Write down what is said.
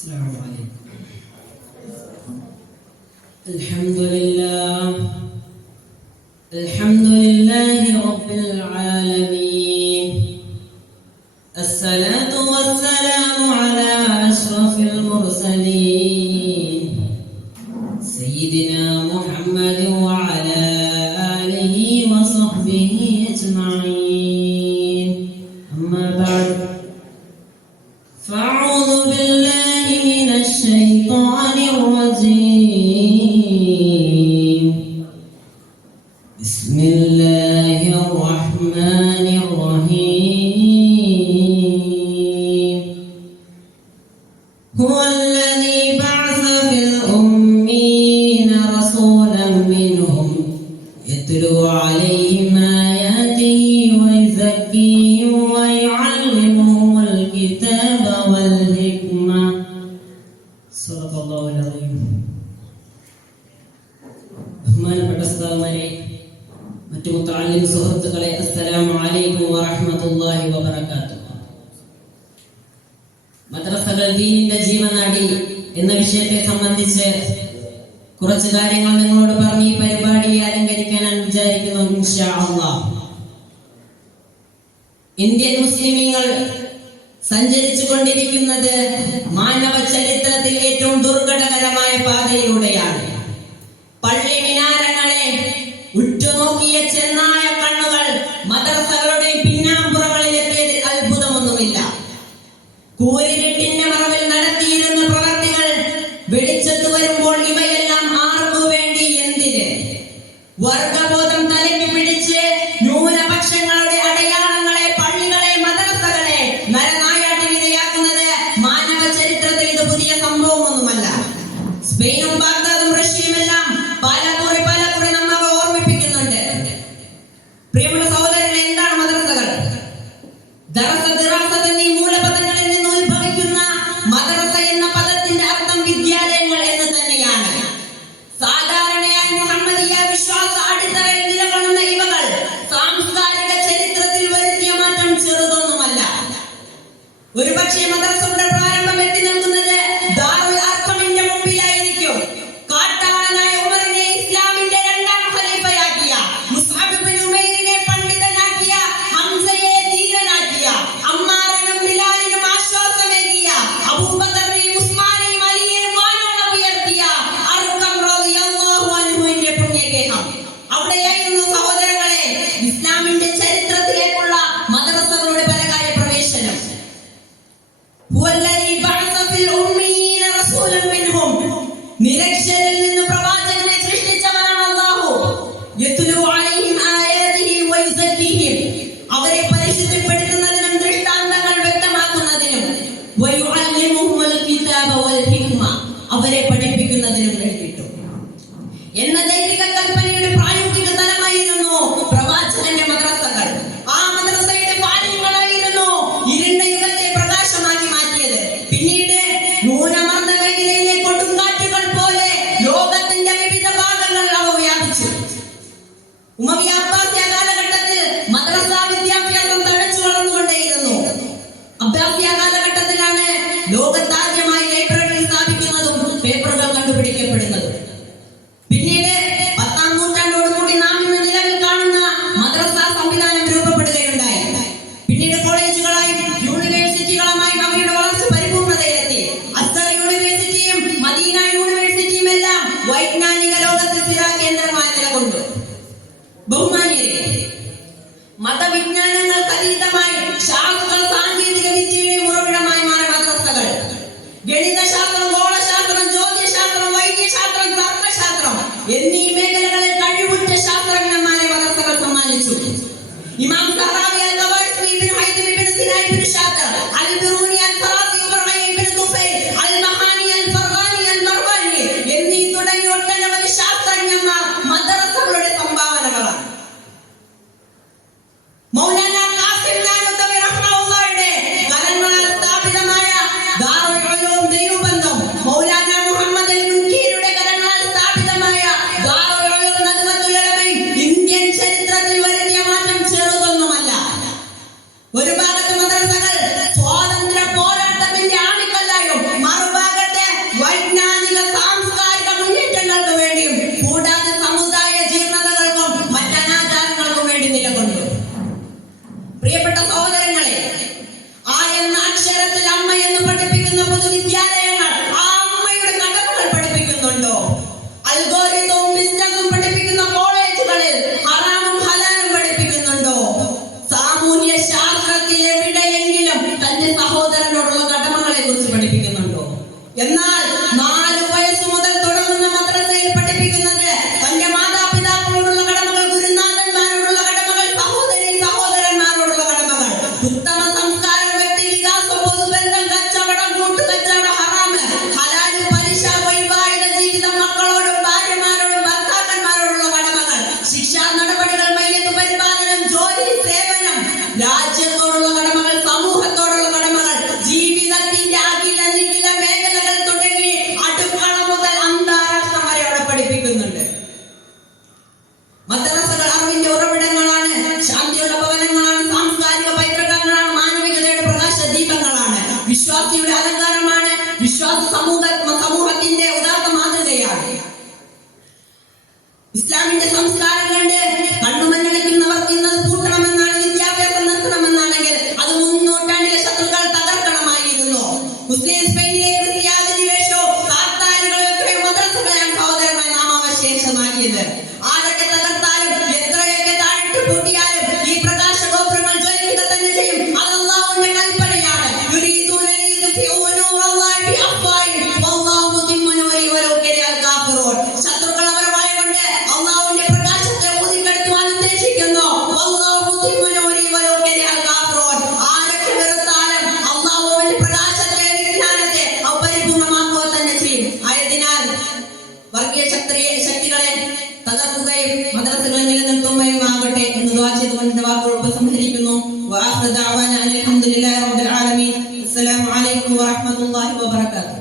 السلام عليكم. الحمد لله رب العالمين. الصلاة والسلام على أشرف المرسلين سيدنا محمد وعلى آله وصحبه أجمعين. أما بعد، فأعوذ بالله من الشيطان الرجيم. بسم الله الرحمن الرحيم. هو الذي بعث في الأمين رسولا منهم يتلو عليهم آياته ويزكيهم ويعلمهم الكتاب والحكمة. صدق الله العظيم. ബഹുമാനപ്പെട്ട ഉസ്താദുമാരെ, മറ്റു മുത്തഅല്ലിം സുഹൃത്തുക്കളെ, അസ്സലാമു അലൈക്കും വറഹ്മത്തുള്ളാഹി വബറകാതുഹു. മദ്രസകൾ ദീനിന്റെ ജീവനാടി എന്ന വിഷയത്തെ സംബന്ധിച്ച് കുറച്ച് കാര്യങ്ങൾ നിങ്ങളോട് പറഞ്ഞ് ഈ പരിപാടിയെ അലങ്കരിക്കാൻ ഞാൻ വിചാരിക്കുന്നു, ഇൻഷാ അല്ലാഹ്. ഇന്ത്യൻ മുസ്ലിമീങ്ങൾ സഞ്ചരിച്ചു കൊണ്ടിരിക്കുന്നത് മാനവ ചരിത്രത്തിൽ ഏറ്റവും ദുർഘടകരമായ പാതയിലൂടെയാണ്. പള്ളി മിനാരങ്ങളെ ഉറ്റുനോക്കിയ ചെന്നായ കണ്ണുകൾ മദ്രസകളുടെ പിന്നാമ്പുറങ്ങളിലെത്തിയതിൽ അത്ഭുതമൊന്നുമില്ല. കൂരിരുട്ടിന്റെ മറവിൽ നടത്തിയിരുന്ന പ്രവർത്തികൾ വെളിച്ചത്ത് വരുമ്പോൾ ഇവയെല്ലാം ആർക്കു വേണ്ടി, എന്തിന്? വർഗബോധം തലയ്ക്ക് പിടിച്ച് ന്യൂനപക്ഷങ്ങളുടെ അടയാളങ്ങളെ, പള്ളികളെ, മദ്രസകളെ നരനായാട്ടിനിരയാക്കുന്നത് മാനവ ചരിത്രത്തിൽ ഇത് പുതിയ സംഭവമൊന്നുമല്ല. സ്പെയിനും ബാഗ്ദാദും റഷ്യയുമെല്ലാം പലകുറി നമ്മെ ഓർമ്മിപ്പിക്കുന്നുണ്ട്. പ്രിയപ്പെട്ട സഹോദരനെ, എന്താണ് മദ്രസകൾ? ദറസ എന്നീ മൂലപദങ്ങളിൽ നിന്ന് ഉത്ഭവിക്കുന്ന മദ്രസ എന്ന പദത്തിന്റെ അർത്ഥം വിദ്യാലയങ്ങൾ എന്ന് തന്നെയാണ്. സാധാരണയായി മുഹമ്മദീയ വിശ്വാസ അടിത്തറയിൽ നിലകൊള്ളുന്ന ഇവകൾ സാംസ്കാരിക ചരിത്രത്തിൽ വരുത്തിയ മാറ്റം ചെറുതൊന്നുമല്ല. ഒരുപക്ഷെ മദ്രസയുടെ പ്രാരംഭം എത്തി നിൽക്കുന്നത് ദാറുൽ അർഖമിന്റെ മുമ്പിലായിരിക്കും. കാട്ടാളനായ ഉമറിനെ ഇസ്ലാമിന്റെ രണ്ടാം ഖലീഫയാക്കിയ, മുസ്അബ് ഇബ്നു ഉമൈറിനെ പണ്ഡിതനാക്കിയ, ഹംസയെ ധീരനാക്കിയ, അമ്മാറിനും ബിലാലിനും ആശ്വാസമേകിയ, അബൂബക്കറിനെയും ഉസ്മാനെയും അലിയെയും വാനോളം ഉയർത്തിയ അർഖം റളിയല്ലാഹു അൻഹുവിന്റെ പുണ്യഗേഹം. അവിടെയായിരുന്നു സഹോദരങ്ങളെ ഇസ്ലാമിന്റെ ചരിത്രത്തിലേക്കുള്ള മദ്രസകളുടെ പരകായ പ്രവേശനം. നിരക്ഷരിൽ നിന്ന് പ്രവാചകനെ സൃഷ്ടിച്ചവനാണ് അല്ലാഹു. യത്ലു അലൈഹിം ആയാതിഹി വയുസക്കിഹിം, അവരെ പരിശുദ്ധപ്പെടുത്തുന്നതിനും ദൃഷ്ടാന്തങ്ങൾ വ്യക്തമാക്കുന്നതിനും, വയുഅല്ലിമുഹുൽ കിതാബ വൽ ഹിക്മ, അവരെ പഠിപ്പിക്കുന്നതിനും വേണ്ടിയിട്ടു എന്ന ദൈവിക കൽപ്പനയുടെ പ്രായോഗിക തലമായിരുന്നു പ്രവാചകന്റെ മദ്രസകൾ. ആ മദ്രസയുടെ പാഠങ്ങളായിരുന്നു ഇരുണ്ട യുഗത്തെ പ്രകാശമാക്കി മാറ്റിയത്. പിന്നീട് ന്യൂനമർദ്ദ മേഖലയിലെ കൊടുങ്കാറ്റുകൾ പോലെ ലോകത്തിന്റെ വിവിധ ഭാഗങ്ങൾ അവ വ്യാപിച്ചു. ഉമവിയ അബ്ബാസിയ കാലഘട്ടത്തിൽ മദ്രസ വിദ്യാഭ്യാസം തഴച്ചു വളർന്നുകൊണ്ടേയിരുന്നു. അബ്ബാസിയ കാലഘട്ടത്തിലാണ് ലോകത്താദ്യമായി ലൈബ്രറി സ്ഥാപിക്കുന്നതും പേപ്പറുകൾ കണ്ടുപിടിക്കപ്പെടുന്നതും. പിന്നീട് 10ാം നൂറ്റാണ്ടോടുകൂടി നാം ഇന്ന് നിലവിൽ കാണുന്ന മദ്രസ സംവിധാനം രൂപപ്പെടുകയുണ്ടായി. പിന്നീട് കോളേജുകളായും യൂണിവേഴ്സിറ്റികളുമായും അവയുടെ വളർച്ച പരിപൂർണതയിലെത്തി. അസ്സർ യൂണിവേഴ്സിറ്റിയും മദീന യൂണിവേഴ്സിറ്റിയും എല്ലാം വൈജ്ഞാനിക ലോകത്തിൽ സ്ഥിരാകേന്ദ്രമായി നിലകൊണ്ടു. ബഹുമാന്യരെ, മതവിജ്ഞാനങ്ങൾക്ക് അതീതമായി ശാസ്ത്ര സാങ്കേതിക വിദ്യയുടെ ഉറവിടമായി മാറിയ മദ്രസകൾ ഗണിതശാസ്ത്രം, ഗോളശാസ്ത്രം, ജ്യോതിശാസ്ത്രം, വൈദ്യശാസ്ത്രം, തർക്കശാസ്ത്രം എന്നീ മേഖലകളിൽ കഴിവുറ്റ ശാസ്ത്രജ്ഞന്മാരെ മദ്രസകൾ സമ്മാനിച്ചു. ഇമാം സഹറാവി, അൽ-ഖവാരിസ്മി, ഇബ്നു ഹൈതം, ഇബ്നു സിനാ, ഇബ്നു ഷാത്തർ, അൽ-ബിറൂനി, അൽ-ഫറാസി, ഇബ്രാഹിം, ഇബ്നു തുഫൈൽ, അൽ-മഹാനി, അൽ-ഫർഗാനി, അൽ-മർവാനി എന്നീ തുടങ്ങി ഒട്ടനവധി ശാസ്ത്രജ്ഞന്മാർ മദ്രസകളുടെ സംഭാവനകളാണ്. ഇസ്ലാമിന്റെ സംസ്കാരം കണ്ട് കണ്ണുമഞ്ഞളിക്കുന്നവർക്ക് ഇന്നത് കൂട്ടണമെന്നാണ്, വിദ്യാഭ്യാസം നിർത്തണമെന്നാണെങ്കിൽ അത് മുന്നൂറ്റാണ്ടിലെ ശത്രുക്കൾ തകർക്കണമായിരുന്നു. മുസ്ലിം സ്പെയിനിലെ ക്രിസ്ത്യാനി വേഷവും കാത്താലികളൊക്കെ മദ്രസകളാണ് സഹോദരന്മാരെ നാം അവശേഷമാക്കിയത്. ആരൊക്കെ തകർത്താലും എത്രയൊക്കെ താഴിട്ട് പൂട്ടിയാലും ഈ പ്രകാശ ഗോപുരങ്ങൾ ജ്വലിക്കുക തന്നെ ചെയ്യും. അത് അല്ലാഹുവിന്റെ കൽപ്പനയാണ്. യുരീദൂന ലിയുത്ഫിഉ നൂറല്ലാഹി ബിഅഫ്വാഹിഹിം വല്ലാഹു മുതിമ്മു നൂരിഹി വലൗ കരിഹൽ കാഫിറൂൻ. ശത്രുക്കൾ അവരുടെ വായ കൊണ്ട് അല്ലാഹുവിന്റെ പ്രകാശത്തെ ഊതിക്കെടുത്തുവാൻ ഉദ്ദേശിക്കുന്നു. വല്ലാഹു മുതിമ്മു നൂരിഹി വലൗ കരിഹൽ കാഫിറൂൻ. ആരൊക്കെ വെറുത്താലും അല്ലാഹുവിന്റെ പ്രകാശത്തെ, വിജ്ഞാനത്തെ അവ പരിപൂർണമാക്കുക തന്നെ ചെയ്യും. ആയതിനാൽ വർഗീയ ശക്തികളെ തകർക്കുകയും മദ്രസകളെ നിലനിർത്തുകയും ആകട്ടെ എന്ന് ദുആ ചെയ്തുകൊണ്ട് വാക്കുകൾ ഉപസംഹരിക്കുന്നു. വആഖിറു ദഅവാനാ അൽഹംദുലില്ലാഹി റബ്ബിൽ ആലമീൻ. അസ്സലാമു അലൈക്കും വറഹ്മത്തുള്ളാഹി വബറകാതുഹു.